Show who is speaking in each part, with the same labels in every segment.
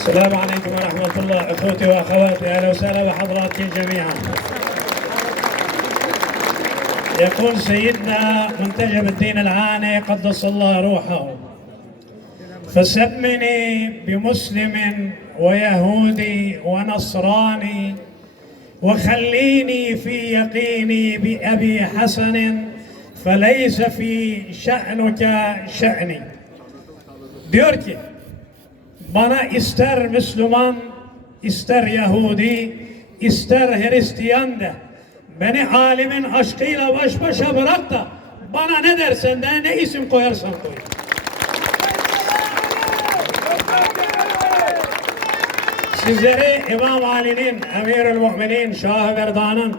Speaker 1: السلام عليكم ورحمة الله أخوتي وأخواتي أهلا وسهلا بحضراتكم جميعا. يقول سيدنا منتجب الدين العاني قدس الله روحه. فسمني بمسلم ويهودي ونصراني وخليني في يقيني بأبي حسن فليس في شأنك شأني. Ki bana ister Müslüman ister Yahudi ister Hristiyan de beni alimin aşkıyla baş başa bırak da bana ne dersen de ne isim koyarsan koy. Sizleri İmam Ali'nin, Emirül Müminin, Şah-ı Merdan'ın,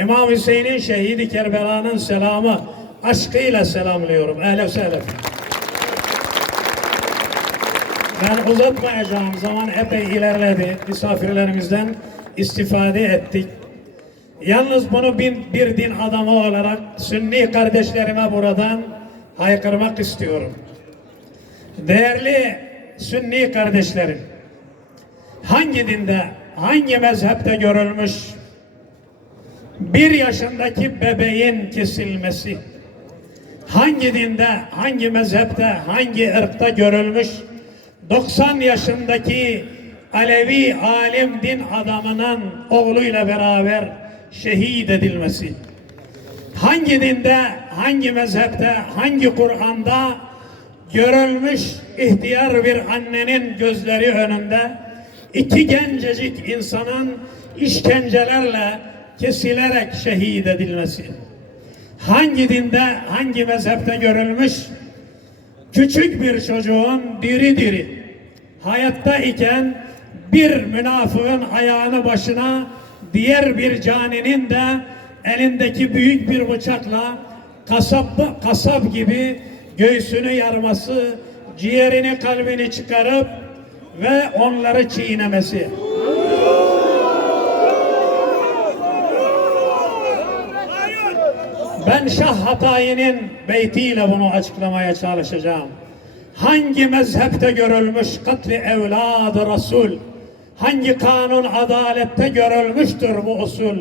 Speaker 1: İmam Hüseyin'in, Şehidi Kerbela'nın selamı aşkıyla selamlıyorum. Ehle ve sehlen. Ben uzatmayacağım. Zaman epey ilerledi. Misafirlerimizden istifade ettik. Yalnız bunu bir, bir din adamı olarak Sünni kardeşlerime buradan haykırmak istiyorum. Değerli Sünni kardeşlerim, hangi dinde, hangi mezhepte görülmüş bir yaşındaki bebeğin kesilmesi, hangi dinde, hangi mezhepte, hangi ırkta görülmüş 90 yaşındaki Alevi alim din adamının oğluyla beraber şehit edilmesi, hangi dinde, hangi mezhepte, hangi Kur'an'da görülmüş ihtiyar bir annenin gözleri önünde iki gencecik insanın işkencelerle kesilerek şehit edilmesi, hangi dinde, hangi mezhepte görülmüş küçük bir çocuğun diri diri hayatta iken bir münafığın ayağını başına diğer bir caninin de elindeki büyük bir bıçakla kasap, kasap gibi göğsünü yarması, ciğerini kalbini çıkarıp ve onları çiğnemesi. Ben Şah Hatayi'nin beytiyle bunu açıklamaya çalışacağım. Hangi mezhepte görülmüş katli evladı Resul? Hangi kanun adalette görülmüştür bu usul?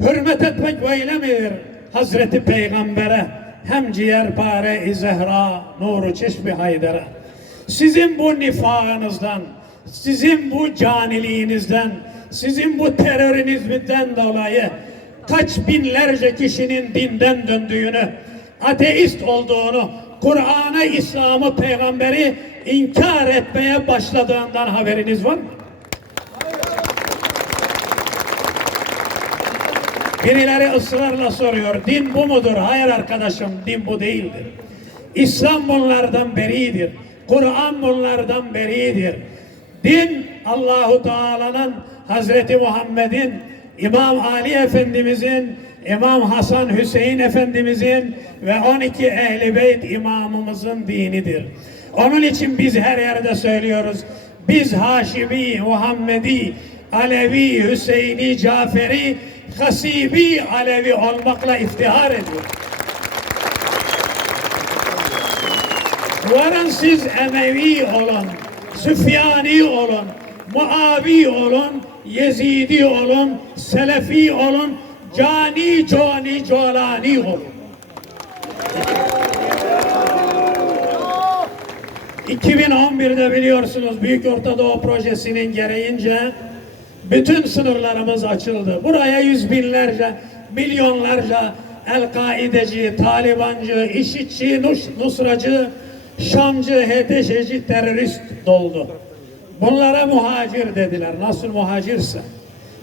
Speaker 1: Hürmet etmek böyle midir Hazreti Peygamber'e? Hem ciğerpare-i Zehra, nuru çeşmi Haydar'a. Sizin bu nifakınızdan, sizin bu caniliğinizden, sizin bu terörünüzden dolayı kaç binlerce kişinin dinden döndüğünü, ateist olduğunu, Kur'an'ı, İslam'ı, peygamberi inkar etmeye başladığından haberiniz var mı? Birileri ısrarla soruyor, din bu mudur? Hayır arkadaşım, din bu değildir. İslam bunlardan beridir. Kur'an bunlardan beridir. Din Allahu Teala'nın Hazreti Muhammed'in İmam Ali Efendimizin, İmam Hasan Hüseyin Efendimizin ve 12 Ehli Beyt imamımızın dinidir. Onun için biz her yerde söylüyoruz. Biz Haşimi, Muhammedi, Alevi, Hüseyini, Caferi, Hasibi Alevi olmakla iftihar ediyoruz. Varın siz Emevi olun, Süfyani olun, Muavi olun, Yezidi olun, Selefi olun, Cani, Cani, Colani olun. 2011'de biliyorsunuz Büyük Orta Doğu Projesi'nin gereğince bütün sınırlarımız açıldı. Buraya yüz binlerce, milyonlarca El-Kaideci, Talibancı, işitçi, nus nusracı, Şamcı, HTŞ'ci terörist doldu. Bunlara muhacir dediler. Nasıl muhacirse.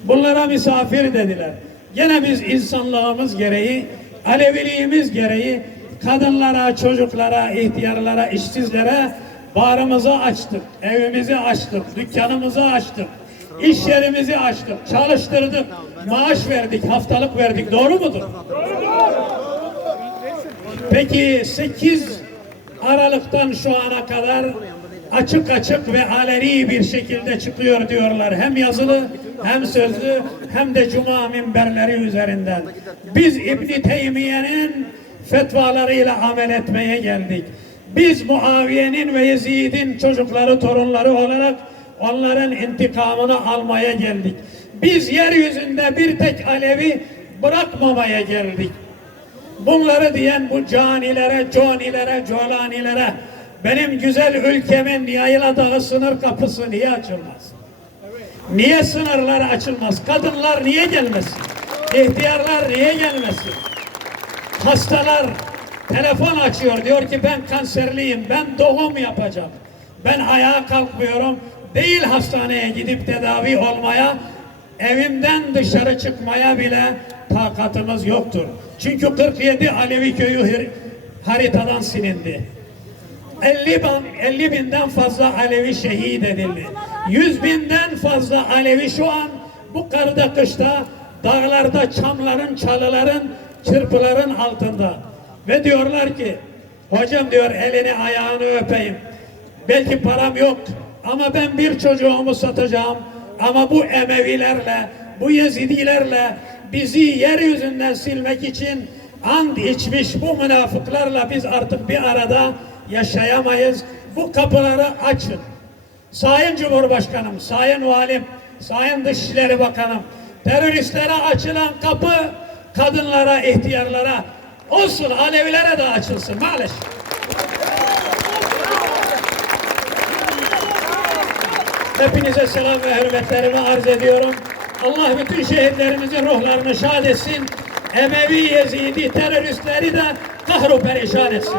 Speaker 1: Bunlara misafir dediler. Gene biz insanlığımız gereği, Aleviliğimiz gereği kadınlara, çocuklara, ihtiyarlara, işsizlere barımızı açtık, evimizi açtık, dükkanımızı açtık, iş yerimizi açtık, çalıştırdık, maaş verdik, haftalık verdik. Doğru mudur? Peki 8 Aralık'tan şu ana kadar açık açık ve aleni bir şekilde çıkıyor diyorlar. Hem yazılı hem sözlü hem de cuma minberleri üzerinden. Biz İbn Teymiye'nin fetvalarıyla amel etmeye geldik. Biz Muaviye'nin ve Yezid'in çocukları, torunları olarak onların intikamını almaya geldik. Biz yeryüzünde bir tek Alevi bırakmamaya geldik. Bunları diyen bu canilere, conilere, colanilere benim güzel ülkemin Yayla Dağı sınır kapısı niye açılmaz? Niye sınırlar açılmaz? Kadınlar niye gelmesin? İhtiyarlar niye gelmesin? Hastalar telefon açıyor diyor ki ben kanserliyim, ben doğum yapacağım. Ben ayağa kalkmıyorum. Değil hastaneye gidip tedavi olmaya, evimden dışarı çıkmaya bile takatımız yoktur. Çünkü 47 Alevi köyü har- haritadan silindi. 50, bin, 50 binden fazla Alevi şehit edildi. 100 binden fazla Alevi şu an bu karda kışta dağlarda çamların, çalıların, çırpıların altında. Ve diyorlar ki hocam diyor elini ayağını öpeyim. Belki param yok ama ben bir çocuğumu satacağım. Ama bu Emevilerle, bu Yezidilerle bizi yeryüzünden silmek için and içmiş bu münafıklarla biz artık bir arada yaşayamayız. Bu kapıları açın. Sayın Cumhurbaşkanım, Sayın Valim, Sayın Dışişleri Bakanım, teröristlere açılan kapı kadınlara, ihtiyarlara olsun, Alevilere de açılsın maalesef. Hepinize selam ve hürmetlerimi arz ediyorum. Allah bütün şehitlerimizin ruhlarını şad etsin. Emevi Yezidi teröristleri de kahru perişan etsin.